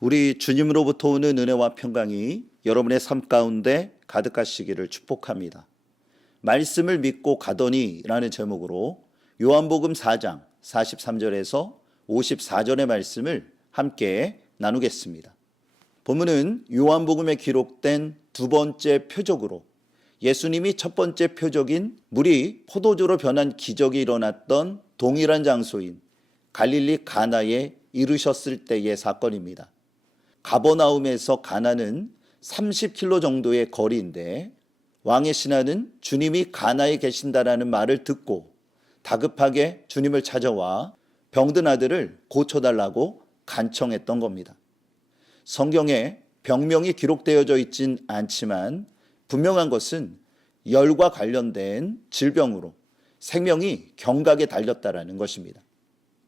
우리 주님으로부터 오는 은혜와 평강이 여러분의 삶 가운데 가득하시기를 축복합니다. 말씀을 믿고 가더니 라는 제목으로 요한복음 4장 43절에서 54절의 말씀을 함께 나누겠습니다. 본문은 요한복음에 기록된 두 번째 표적으로 예수님이 첫 번째 표적인 물이 포도주로 변한 기적이 일어났던 동일한 장소인 갈릴리 가나에 이르셨을 때의 사건입니다. 가버나움에서 가나는 30km 정도의 거리인데 왕의 신하는 주님이 가나에 계신다라는 말을 듣고 다급하게 주님을 찾아와 병든 아들을 고쳐달라고 간청했던 겁니다. 성경에 병명이 기록되어져 있진 않지만 분명한 것은 열과 관련된 질병으로 생명이 경각에 달렸다라는 것입니다.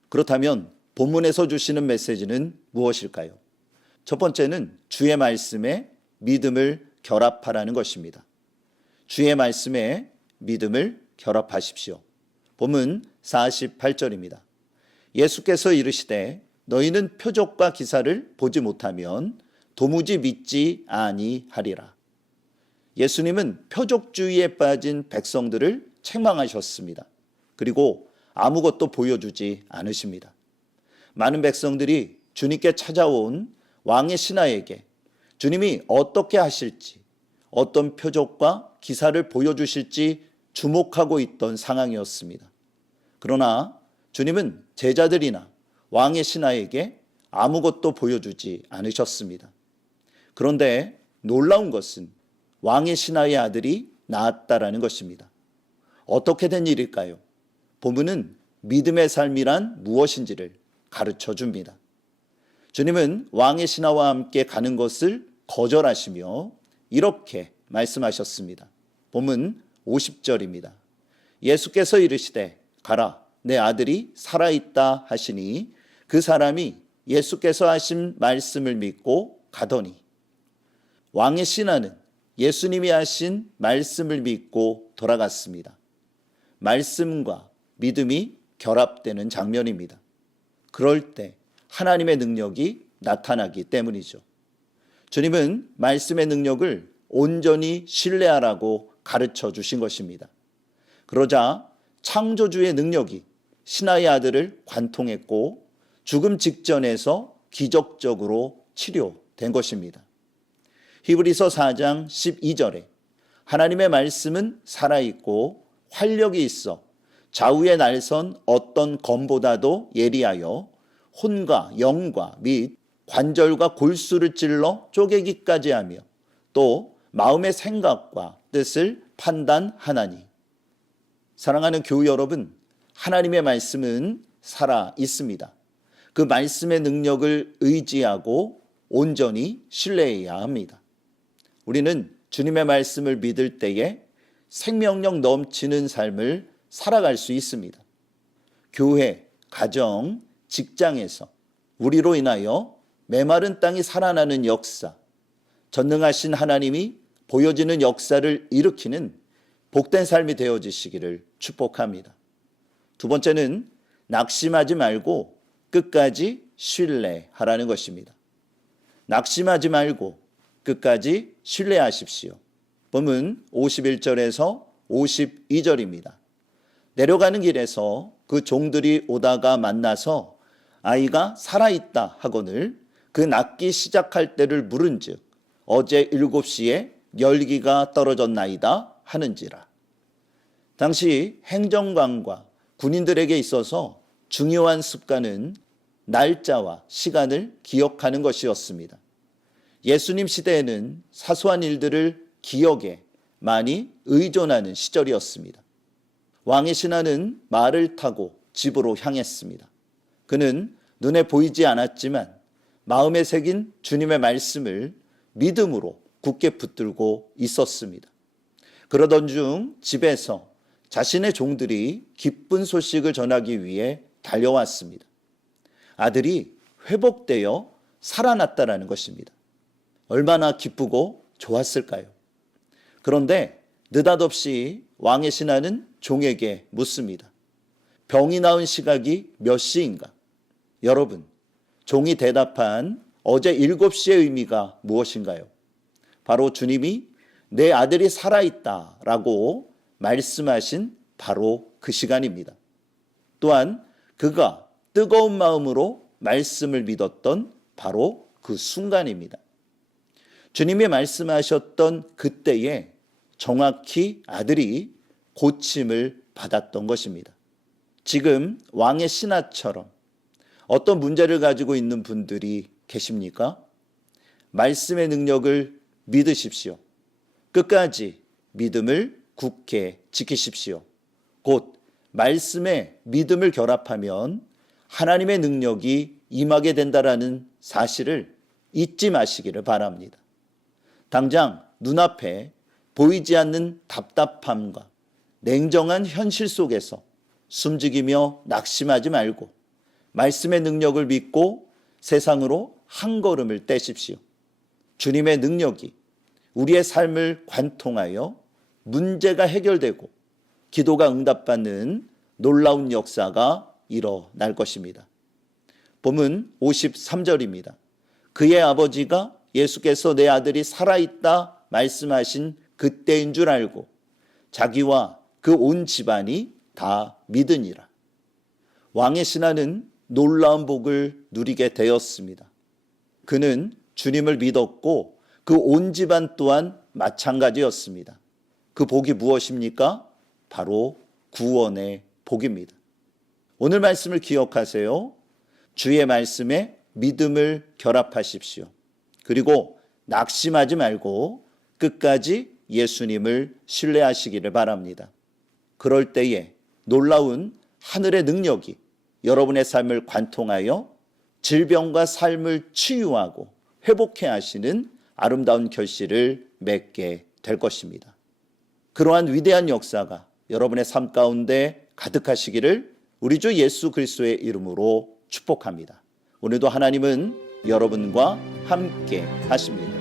그렇다면 본문에서 주시는 메시지는 무엇일까요? 첫 번째는 주의 말씀에 믿음을 결합하라는 것입니다. 주의 말씀에 믿음을 결합하십시오. 본문 48절입니다. 예수께서 이르시되 너희는 표적과 기사를 보지 못하면 도무지 믿지 아니하리라. 예수님은 표적주의에 빠진 백성들을 책망하셨습니다. 그리고 아무것도 보여주지 않으십니다. 많은 백성들이 주님께 찾아온 왕의 신하에게 주님이 어떻게 하실지, 어떤 표적과 기사를 보여주실지 주목하고 있던 상황이었습니다. 그러나 주님은 제자들이나 왕의 신하에게 아무것도 보여주지 않으셨습니다. 그런데 놀라운 것은 왕의 신하의 아들이 낳았다라는 것입니다. 어떻게 된 일일까요? 본문은 믿음의 삶이란 무엇인지를 가르쳐 줍니다. 주님은 왕의 신하와 함께 가는 것을 거절하시며 이렇게 말씀하셨습니다. 본문 50절입니다. 예수께서 이르시되 가라 내 아들이 살아있다 하시니 그 사람이 예수께서 하신 말씀을 믿고 가더니 왕의 신하는 예수님이 하신 말씀을 믿고 돌아갔습니다. 말씀과 믿음이 결합되는 장면입니다. 그럴 때 하나님의 능력이 나타나기 때문이죠. 주님은 말씀의 능력을 온전히 신뢰하라고 가르쳐 주신 것입니다. 그러자 창조주의 능력이 신하의 아들을 관통했고 죽음 직전에서 기적적으로 치료된 것입니다. 히브리서 4장 12절에 하나님의 말씀은 살아있고 활력이 있어 좌우에 날선 어떤 검보다도 예리하여 혼과 영과 및 관절과 골수를 찔러 쪼개기까지 하며 또 마음의 생각과 뜻을 판단하나니. 사랑하는 교우 여러분, 하나님의 말씀은 살아 있습니다. 그 말씀의 능력을 의지하고 온전히 신뢰해야 합니다. 우리는 주님의 말씀을 믿을 때에 생명력 넘치는 삶을 살아갈 수 있습니다. 교회, 가정, 직장에서 우리로 인하여 메마른 땅이 살아나는 역사, 전능하신 하나님이 보여지는 역사를 일으키는 복된 삶이 되어지시기를 축복합니다. 두 번째는 낙심하지 말고 끝까지 신뢰하라는 것입니다. 낙심하지 말고 끝까지 신뢰하십시오. 본문 51절에서 52절입니다. 내려가는 길에서 그 종들이 오다가 만나서 아이가 살아있다 하거늘 그 낫기 시작할 때를 물은즉 어제 7시에 열기가 떨어졌나이다 하는지라. 당시 행정관과 군인들에게 있어서 중요한 습관은 날짜와 시간을 기억하는 것이었습니다. 예수님 시대에는 사소한 일들을 기억에 많이 의존하는 시절이었습니다. 왕의 신하는 말을 타고 집으로 향했습니다. 그는 눈에 보이지 않았지만 마음에 새긴 주님의 말씀을 믿음으로 굳게 붙들고 있었습니다. 그러던 중 집에서 자신의 종들이 기쁜 소식을 전하기 위해 달려왔습니다. 아들이 회복되어 살아났다라는 것입니다. 얼마나 기쁘고 좋았을까요? 그런데 느닷없이 왕의 신하는 종에게 묻습니다. 병이 나은 시각이 몇 시인가? 여러분, 종이 대답한 어제 7시의 의미가 무엇인가요? 바로 주님이 내 아들이 살아있다라고 말씀하신 바로 그 시간입니다. 또한 그가 뜨거운 마음으로 말씀을 믿었던 바로 그 순간입니다. 주님이 말씀하셨던 그때에 정확히 아들이 고침을 받았던 것입니다. 지금 왕의 신하처럼 어떤 문제를 가지고 있는 분들이 계십니까? 말씀의 능력을 믿으십시오. 끝까지 믿음을 굳게 지키십시오. 곧 말씀에 믿음을 결합하면 하나님의 능력이 임하게 된다라는 사실을 잊지 마시기를 바랍니다. 당장 눈앞에 보이지 않는 답답함과 냉정한 현실 속에서 숨죽이며 낙심하지 말고 말씀의 능력을 믿고 세상으로 한 걸음을 떼십시오. 주님의 능력이 우리의 삶을 관통하여 문제가 해결되고 기도가 응답받는 놀라운 역사가 일어날 것입니다. 본문 53절입니다. 그의 아버지가 예수께서 내 아들이 살아있다 말씀하신 그때인 줄 알고 자기와 그 온 집안이 다 믿으니라. 왕의 신하는 놀라운 복을 누리게 되었습니다. 그는 주님을 믿었고 그 온 집안 또한 마찬가지였습니다. 그 복이 무엇입니까? 바로 구원의 복입니다. 오늘 말씀을 기억하세요. 주의 말씀에 믿음을 결합하십시오. 그리고 낙심하지 말고 끝까지 예수님을 신뢰하시기를 바랍니다. 그럴 때에 놀라운 하늘의 능력이 여러분의 삶을 관통하여 질병과 삶을 치유하고 회복해 하시는 아름다운 결실을 맺게 될 것입니다. 그러한 위대한 역사가 여러분의 삶 가운데 가득하시기를 우리 주 예수 그리스도의 이름으로 축복합니다. 오늘도 하나님은 여러분과 함께 하십니다.